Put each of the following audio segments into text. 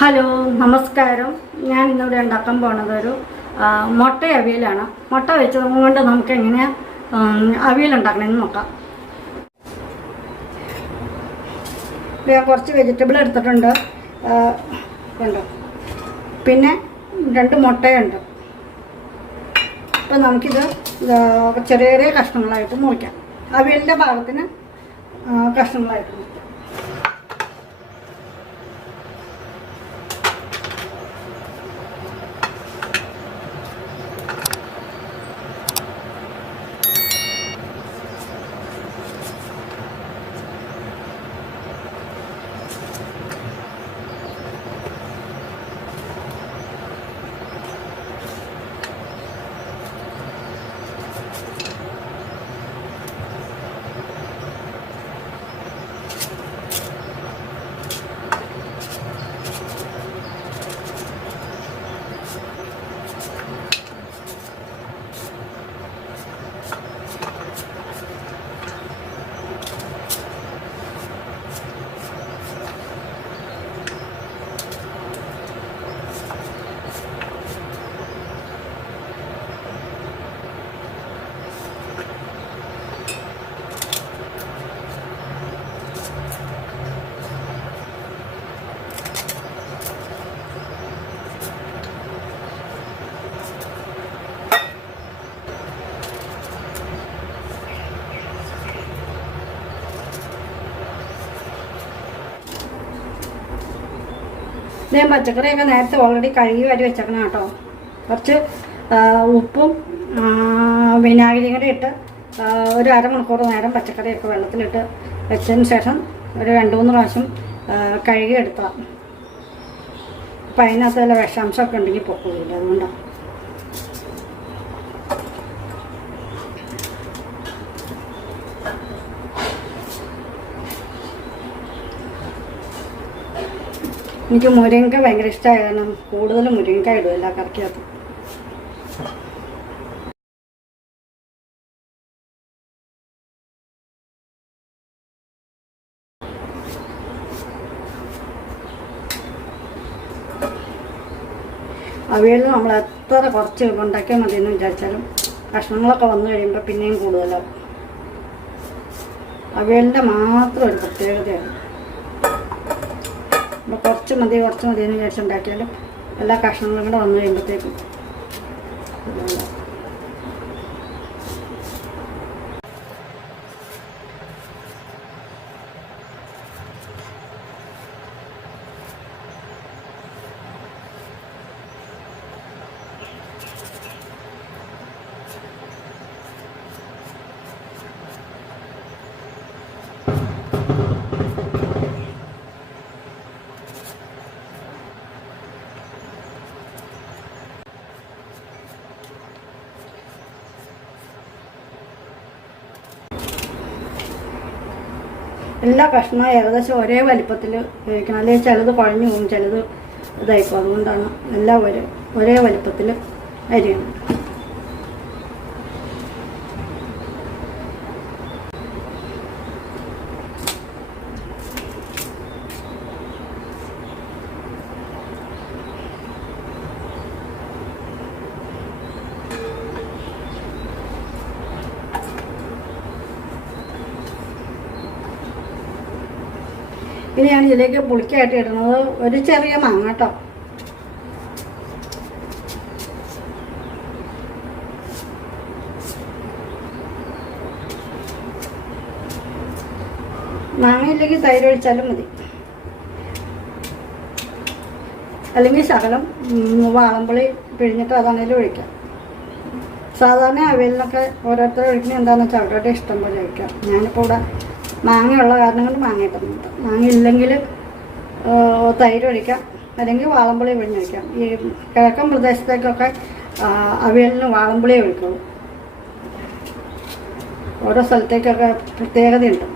Hello നമസ്കാരം. ഞാൻ ഇന്നിവിടെ ഉണ്ടാക്കാൻ പോണത് ഒരു മുട്ട അവിയലാണ്. മുട്ട വെച്ചത് കൊണ്ട് നമുക്ക് എങ്ങനെയാ അവിയൽ ഉണ്ടാക്കണമെന്ന് നോക്കാം. ഞാൻ കുറച്ച് വെജിറ്റബിൾ എടുത്തിട്ടുണ്ട്. ഉണ്ട് പിന്നെ രണ്ട് മുട്ടയുണ്ട്. അപ്പം നമുക്കിത് ചെറിയ ചെറിയ കഷ്ണങ്ങളായിട്ട് മുറിക്കാം. അവിയലിന്റെ ഭാഗത്തിന് കഷ്ണങ്ങളായിട്ട് ഞാൻ പച്ചക്കറിയൊക്കെ നേരത്തെ ഓൾറെഡി കഴുകി വരി വെച്ചേക്കണം കേട്ടോ. കുറച്ച് ഉപ്പും വിനാഗിരിയും കൂടെ ഇട്ട് ഒരു അരമണിക്കൂർ നേരം പച്ചക്കറിയൊക്കെ വെള്ളത്തിലിട്ട് വെച്ചതിന് ശേഷം ഒരു രണ്ട് മൂന്ന് പ്രാവശ്യം കഴുകി എടുത്താൽ അപ്പം അതിനകത്ത് വല്ല വിഷാംശമൊക്കെ ഉണ്ടെങ്കിൽ പൊക്കില്ല അതുകൊണ്ടാണ് എനിക്ക് മുരിങ്ങ ഭയങ്കര ഇഷ്ടമായ കാരണം കൂടുതലും മുരിങ്ങ ഇടും എല്ലാ കറിക്കകത്തും. അവയിൽ നമ്മൾ എത്ര കുറച്ച് ഉണ്ടാക്കിയാൽ മതി എന്ന് വിചാരിച്ചാലും കഷ്ണങ്ങളൊക്കെ വന്നു കഴിയുമ്പോൾ പിന്നെയും കൂടുതലാവും. അവയലിന്റെ മാത്രം ഒരു പ്രത്യേകതയാണ്. അപ്പോൾ കുറച്ച് മതി കുറച്ച് മതി എന്ന് വിചാരിച്ചുണ്ടാക്കിയാലും എല്ലാ കഷ്ണങ്ങളും കൂടെ വന്നു കഴിയുമ്പോഴത്തേക്കും. എല്ലാ കഷ്ണവും ഏകദേശം ഒരേ വലിപ്പത്തിൽ ഉപയോഗിക്കണം. അല്ലെങ്കിൽ ചിലത് കുഴഞ്ഞു പോകും ചിലത് ഇതായിപ്പോൾ അതുകൊണ്ടാണ് എല്ലാം ഒരേ ഒരേ വലിപ്പത്തിൽ അരിയണം ഇനി ഞാൻ ഇതിലേക്ക് പുളിക്കായിട്ട് ഇടുന്നത്. ഒരു ചെറിയ മാങ്ങ കേട്ടോ. മാങ്ങയിലേക്ക് തൈര് ഒഴിച്ചാലും മതി. അല്ലെങ്കിൽ ശകലം വാളമ്പുളി പിഴിഞ്ഞിട്ട് അതാണേലും ഒഴിക്കാം. സാധാരണ അവയിലൊക്കെ ഓരോരുത്തർ ഒഴിക്കുന്നത് എന്താണെന്ന് വെച്ചാൽ അവരുടെ ഇഷ്ടം പോലെ ഒഴിക്കാം. ഞാനിപ്പോൾ ഇവിടെ മാങ്ങയുള്ള കാരണം കൊണ്ട് മാങ്ങ ഇട്ടുന്നുണ്ട് മാങ്ങ ഇല്ലെങ്കിൽ തൈര് ഒഴിക്കാം. അല്ലെങ്കിൽ വാളമ്പുളി പിഴിഞ്ഞൊഴിക്കാം ഈ കിഴക്കൻ പ്രദേശത്തേക്കൊക്കെ അവിയലിന് വാളംപുളി ഒഴിക്കുള്ളൂ ഓരോ സ്ഥലത്തേക്കൊക്കെ പ്രത്യേകതയുണ്ട്.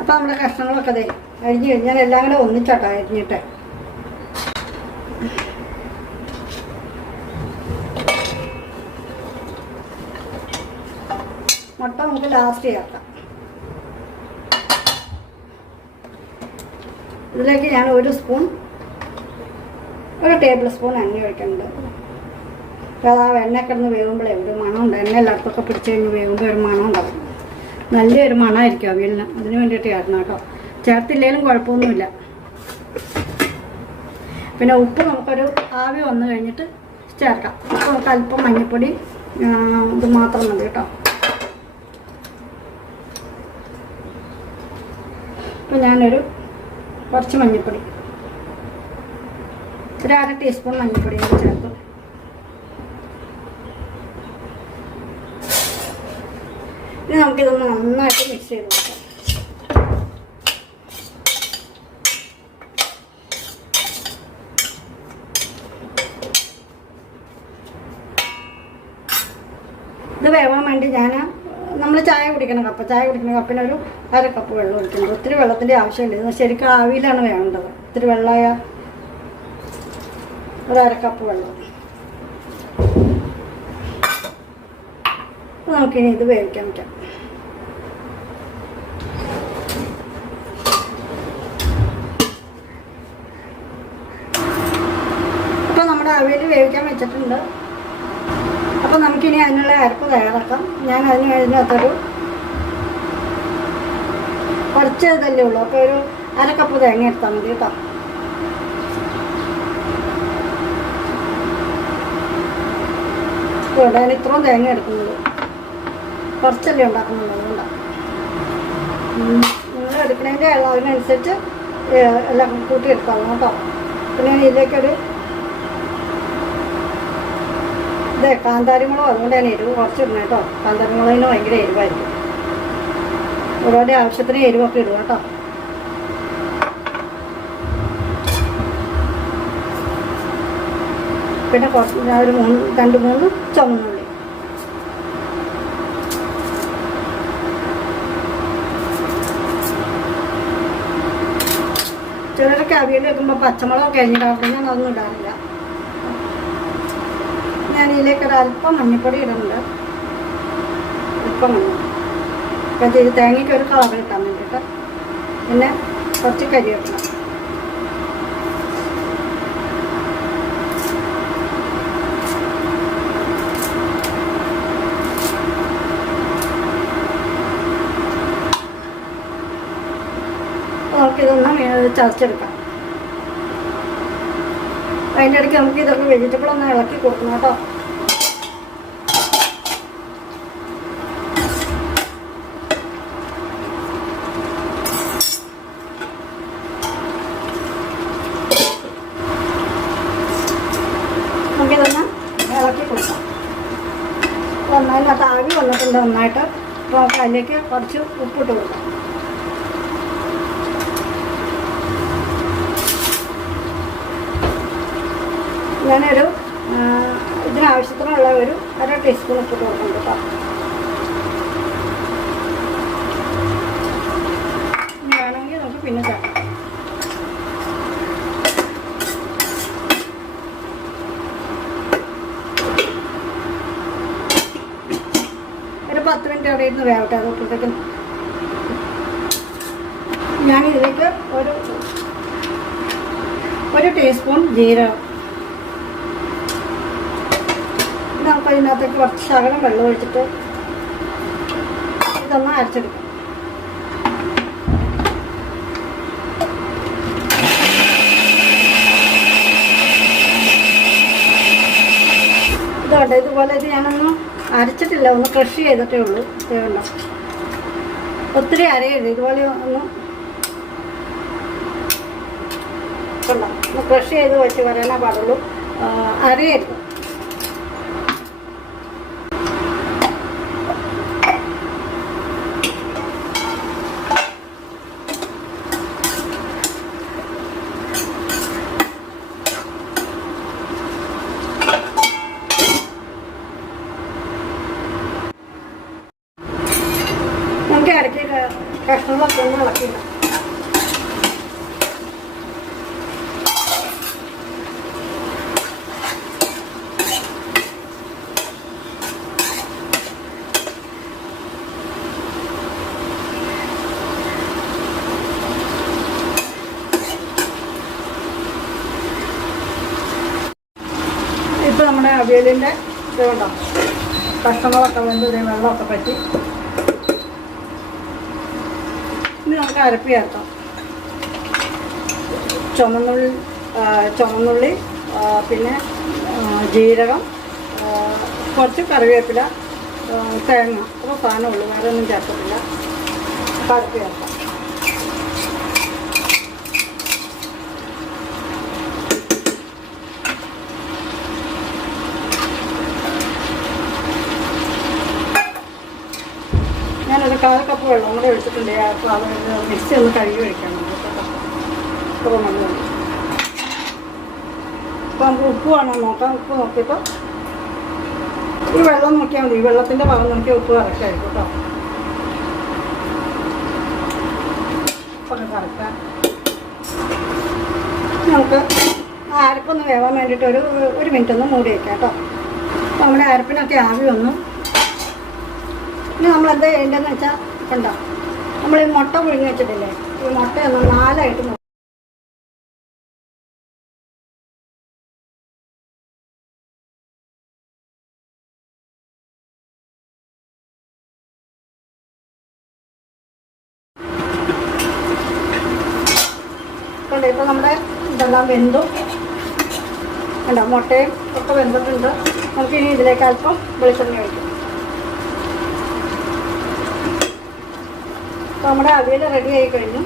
അപ്പം നമ്മുടെ കഷ്ണങ്ങളൊക്കെ അതെ അരിഞ്ഞ് കഴിഞ്ഞാൽ എല്ലാം കൂടെ ഒന്നിച്ചാട്ടോ അരിഞ്ഞിട്ട്. മുട്ട നമുക്ക് ലാസ്റ്റ് ചേർക്കാം. ഇതിലേക്ക് ഞാൻ ഒരു സ്പൂൺ ഒരു ടേബിൾ സ്പൂൺ എണ്ണ ഒഴിക്കുന്നുണ്ട്. അപ്പോൾ അത് ആ എണ്ണ കിടന്ന് വേകുമ്പോഴേ ഒരു മണമുണ്ട്. എണ്ണ എല്ലായിടത്തൊക്കെ പിടിച്ച് കഴിഞ്ഞ് വേകുമ്പോൾ ഒരു മണം ഉണ്ടാവും. നല്ലൊരു മണമായിരിക്കും അവിയലിന്. അതിന് വേണ്ടിയിട്ട് ചേർക്കണം കേട്ടോ. ചേർത്തില്ലെങ്കിലും കുഴപ്പമൊന്നുമില്ല. പിന്നെ ഉപ്പ് നമുക്കൊരു ആവി വന്നു കഴിഞ്ഞിട്ട് ചേർക്കാം. അപ്പോൾ നമുക്ക് അല്പം മഞ്ഞൾപ്പൊടി ഇത് മാത്രം മതി കേട്ടോ. ഇപ്പം ഞാനൊരു കുറച്ച് മഞ്ഞൾപ്പൊടി. ഒരു അര ടീസ്പൂൺ മഞ്ഞൾപ്പൊടി കൂടി ചേർത്തു. ഇനി നമുക്കിതൊന്ന് നന്നായിട്ട് മിക്സ് ചെയ്ത് കൊടുക്കാം. ഇത് വേവാൻ വേണ്ടി ഞാൻ നമ്മൾ ചായ കുടിക്കണം കപ്പ ചായ കുടിക്കുന്ന കപ്പിന് ഒരു അര കപ്പ് വെള്ളം ഒഴിക്കുന്നത് ഒത്തിരി വെള്ളത്തിന്റെ ആവശ്യമില്ല. ശരിക്കും ആവിയിലാണ് വേണ്ടത്. ഒത്തിരി വെള്ളമായ ഒരു അര കപ്പ് വെള്ളം. നമുക്കിനി ഇത് വേവിക്കാൻ പറ്റാം അപ്പോൾ നമ്മുടെ അവയിൽ വേവിക്കാൻ വെച്ചിട്ടുണ്ട്. അപ്പോൾ നമുക്കിനി അതിനുള്ള അരപ്പ് തയ്യാറാക്കാം ഞാൻ അതിന് അതിനകത്തൊരു കുറച്ച് ഇതല്ലേ ഉള്ളൂ. അപ്പോൾ ഒരു അരക്കപ്പ് കപ്പ് തേങ്ങ എടുത്താൽ മതി കേട്ടോ. ഇവിടെ ഇത്രയും തേങ്ങ എടുക്കുന്നത്. കുറച്ചല്ലേ ഉണ്ടാക്കുന്നുള്ളൂ. അതുകൊണ്ടാണ് നിങ്ങൾ എടുക്കുന്നതിന്റെ അളവിനനുസരിച്ച് എല്ലാം കൂട്ടി എടുക്കാം കേട്ടോ. പിന്നെ ഇതിലേക്കൊരു ഇതേ അതുകൊണ്ട് ഞാൻ എരിവ് കുറച്ച് ഇടണം കേട്ടോ. കാന്താരിമുളകിന് ഭയങ്കര എരിവായിരിക്കും. ഒരുപാട് ആവശ്യത്തിന് എരിവൊക്കെ ഇടുക കേട്ടോ. പിന്നെ കുറച്ച് ഞാൻ ഒരു മൂന്ന് രണ്ട് മൂന്ന് ചുമന്നുള്ളി ചിലരൊക്കെ അവിയൽ വെക്കുമ്പോൾ പച്ചമുളകൊക്കെ കഴിഞ്ഞിട്ടാകുമ്പോൾ ഞാൻ അതൊന്നും ഇടാറില്ല. ഞാൻ ഇതിലേക്ക് ഒരു അല്പം മഞ്ഞൾപ്പൊടി ഇടുന്നുണ്ട്. അല്പം മഞ്ഞ അപ്പം ഇത് തേങ്ങയ്ക്ക് ഒരു കളർ കിട്ടാൻ വേണ്ടിയിട്ട്. പിന്നെ കുറച്ച് കരിവേപ്പില നമുക്കിതൊന്ന് ചതച്ചെടുക്കാം. അതിന്റെ ഇടയ്ക്ക് നമുക്ക് ഇതൊക്കെ വെജിറ്റബിൾ ഒന്ന് ഇളക്കി കൊടുക്കണം കേട്ടോ. നമുക്കിതൊന്ന് നന്നായിട്ട് ആവി വന്നിട്ടുണ്ട് നന്നായിട്ട്. അപ്പോൾ അതിലേക്ക് കുറച്ച് ഉപ്പിട്ട് കൊടുക്കാം. ഞാനൊരു ഇതിനാവശ്യത്തിനുള്ള ഒരു അര ടീസ്പൂൺ ഉപ്പ് കൊടുക്കുന്നുണ്ട് കേട്ടോ വേണമെങ്കിൽ നമുക്ക് പിന്നെ ഒരു പത്ത് മിനിറ്റ് അവിടെ ഇരുന്ന് വേവട്ടെ ഞാൻ ഇതിലേക്ക് ഒരു ഒരു ടീസ്പൂൺ ജീരകം നമുക്ക് അതിനകത്തേക്ക് കുറച്ച് ശകലം വെള്ളം ഒഴിച്ചിട്ട് ഇതൊന്ന് അരച്ചെടുക്കും. ഇതുണ്ട് ഇതുപോലെ ഇത് ഞാനൊന്നും അരച്ചിട്ടില്ല ഒന്ന് ക്രഷ് ചെയ്തിട്ടേ ഉള്ളൂ ഇതുകൊണ്ട് ഒത്തിരി അരയരുത് ഇതുപോലെ ഒന്ന് ക്രഷ് ചെയ്ത് വെച്ച് വരാനേ പാടുള്ളൂ. അരയായിരുന്നു നമുക്ക് ഇടയ്ക്ക് ക- കഷ്ണങ്ങളൊക്കെ ഒന്ന് ഇളക്കിയിടാം അവിയലിന്റെ ഇത് കഷ്ണങ്ങളൊക്കെ വെന്ത് ഇതേ വെള്ളമൊക്കെ പറ്റി. ഇനി നമുക്ക് അരപ്പി ചേർക്കാം. ചുമന്നുള്ളി ചുമന്നുള്ളി പിന്നെ ജീരകം കുറച്ച് കറിവേപ്പില തേങ്ങ. അപ്പോൾ സാധനമുള്ളൂ. വേറെ ഒന്നും ചേർക്കത്തില്ല. അപ്പം അരപ്പി ചേർക്കാം ഞാനൊരു കാൽ കപ്പ് വെള്ളം കൂടെ ഒഴിച്ചിട്ടുണ്ട് അപ്പോൾ അത് മിക്സി ഒന്ന് കഴുകി ഒഴിക്കണം അപ്പോൾ നമ്മൾ അപ്പോൾ നമുക്ക് ഉപ്പ് വേണം. നോക്കാം ഉപ്പ് നോക്കിയപ്പോൾ ഈ വെള്ളം നോക്കിയാൽ മതി. ഈ വെള്ളത്തിന്റെ ഭാഗം നോക്കി ഉപ്പ് കറക്റ്റായിരിക്കും കേട്ടോ. ഉപ്പൊക്കെ കറക്റ്റാ നമുക്ക് അരപ്പൊന്ന് വേവാൻ വേണ്ടിയിട്ട് ഒരു ഒരു മിനിറ്റ് ഒന്ന് മൂടി വയ്ക്കാം കേട്ടോ. നമ്മുടെ അരപ്പിനൊക്കെ ആവി വന്നു. ഇനി നമ്മൾ എന്താ ചെയ്യേണ്ടതെന്ന് വെച്ചാൽ കണ്ടോ? നമ്മൾ ഈ മുട്ട പുഴുങ്ങി വെച്ചിട്ടില്ലേ? ഈ മുട്ടയൊന്ന് നാലായിട്ട് കണ്ടോ ഇപ്പോൾ നമ്മുടെ ഇതെല്ലാം വെന്തു. കണ്ടോ മുട്ടയും ഒക്കെ വെന്തിട്ടുണ്ട്. നമുക്ക് ഇനി ഇതിലേക്ക് അല്പം വെളിച്ചെണ്ണ ഒഴിക്കാം. അപ്പോൾ നമ്മുടെ അവിയൽ റെഡി ആയി കഴിഞ്ഞു.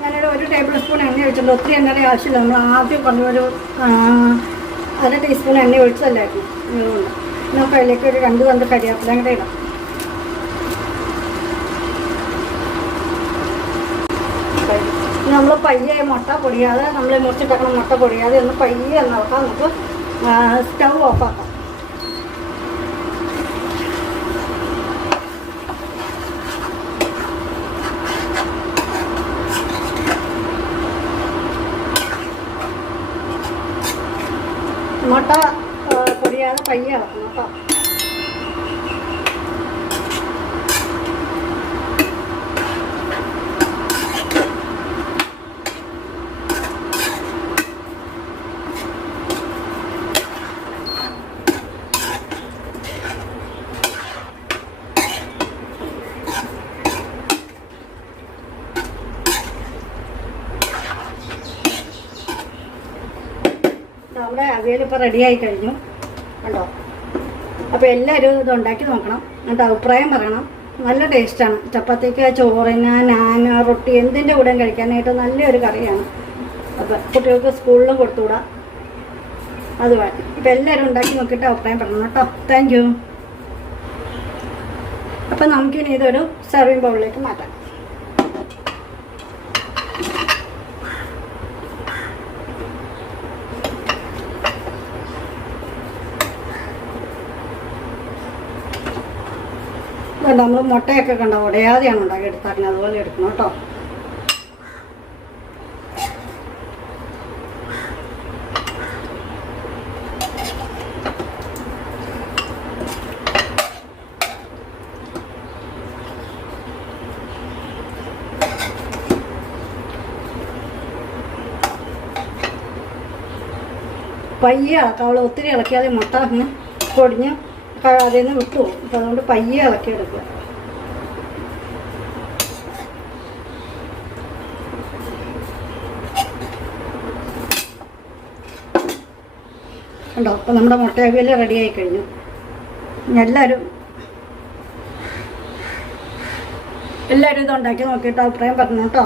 ഞാനിവിടെ ഒരു ടേബിൾ സ്പൂൺ എണ്ണ ഒഴിച്ചിട്ടുണ്ട്. ഒത്തിരി എണ്ണയുടെ ആവശ്യമില്ല. നമ്മൾ ആദ്യം പറഞ്ഞൊരു അര ടീസ്പൂൺ എണ്ണ ഒഴിച്ചതല്ലായിരുന്നു അതുകൊണ്ട് നമുക്ക് അതിലേക്ക് ഒരു രണ്ട് തണ്ട് കരിയാപ്പില കൂടെ ഇടാം. നമ്മൾ പയ്യെ മുട്ട പൊടിയാതെ നമ്മൾ മുറിച്ചിട്ടാക്കണം മുട്ട പൊടിയാതെ ഒന്ന് പയ്യെ ഇളക്കാം നമുക്ക് സ്റ്റൗ ഓഫാക്കാം മുട്ട ആ, പൊടിയാതെ പയ്യെ ഇളക്കണം കേട്ടോ നമ്മുടെ അവിയൽ ഇപ്പോൾ റെഡിയായി കഴിഞ്ഞു. കണ്ടോ? അപ്പോൾ എല്ലാവരും ഇത് ഉണ്ടാക്കി നോക്കണം. എന്നിട്ട് അഭിപ്രായം പറയണം. നല്ല ടേസ്റ്റാണ് ചപ്പാത്തിക്ക് ചോറിന് നാൻ റൊട്ടി എന്തിന്റെ കൂടെയും കഴിക്കാനായിട്ട് നല്ലൊരു കറിയാണ്. അപ്പോൾ കുട്ടികൾക്ക് സ്കൂളിലും കൊടുത്തുവിടാം. അത് വേണം. ഇപ്പം എല്ലാവരും ഉണ്ടാക്കി നോക്കിയിട്ട് അഭിപ്രായം പറയണം കേട്ടോ. താങ്ക് യു അപ്പം നമുക്കിനി ഇതൊരു സെർവിങ് ബൗളിലേക്ക് മാറ്റാം. വേണ്ട നമ്മൾ മുട്ടയൊക്കെ കണ്ട ഉടയാതെയാണ് ഉണ്ടാക്കി എടുത്താക്കുന്നത് അതുപോലെ എടുക്കണം കേട്ടോ. പയ്യെ ഇളക്കാം ഒത്തിരി ഇളക്കിയാതെ മുട്ട പൊടിഞ്ഞ് അതിൽ നിന്ന് വിട്ടു പോകും. അപ്പം അതുകൊണ്ട് പയ്യെ ഇളക്കി എടുക്കുക. ഉണ്ടോ അപ്പം നമ്മുടെ മുട്ടയവിയൽ റെഡിയായി കഴിഞ്ഞു. എല്ലാവരും എല്ലാവരും ഇത് ഉണ്ടാക്കി നോക്കിയിട്ട് അഭിപ്രായം പറഞ്ഞു കേട്ടോ.